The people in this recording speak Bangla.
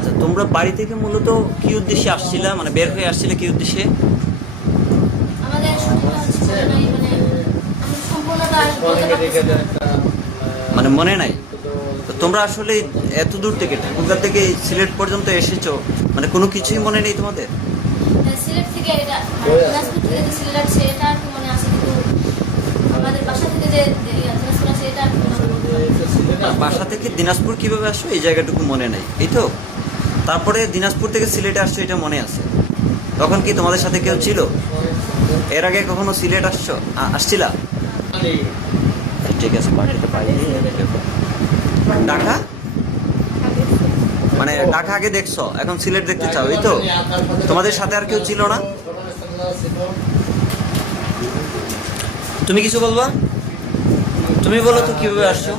আচ্ছা, তোমরা বাড়ি থেকে মূলত কি উদ্দেশ্যে আসছিলে, মানে বের হয়ে আসছিলে কি উদ্দেশ্যে? আমাদের শুটিংটা হচ্ছে আমি সম্পূর্ণটা বলতে পারতেছি না। মানে মনে নাই? তো তোমরা আসলে এত দূর থেকে ঠাকুরগাঁ থেকে এই সিলেট পর্যন্ত এসেছো, মানে কোনো কিছুই মনে নেই তোমাদের? সিলেট থেকে এটা দিনাজপুর থেকে যে সিলেট আছে এটা আর কি মনে আছে, কিন্তু আমাদের বাসা থেকে যে দিনাজপুর আছে এটা আর কি মনে নেই। আর বাসা থেকে দিনাজপুর কিভাবে আসছো এই জায়গাটুকু মনে নাই, এই তো? তারপরে দিনাজপুর থেকে সিলেটে আসছো এটা মনে আছে। তখন কি তোমাদের সাথে কেউ ছিল? এর আগে কখনো সিলেট আসছিলা? ঠিক আছে, পার্টিতে পাইনি। ঢাকা, মানে ঢাকা আগে দেখছো, এখন সিলেট দেখতে চাও, এই তো? তোমাদের সাথে আর কেউ ছিল না? তুমি কিছু বলবা? তুমি বলো তো কিভাবে আসছো?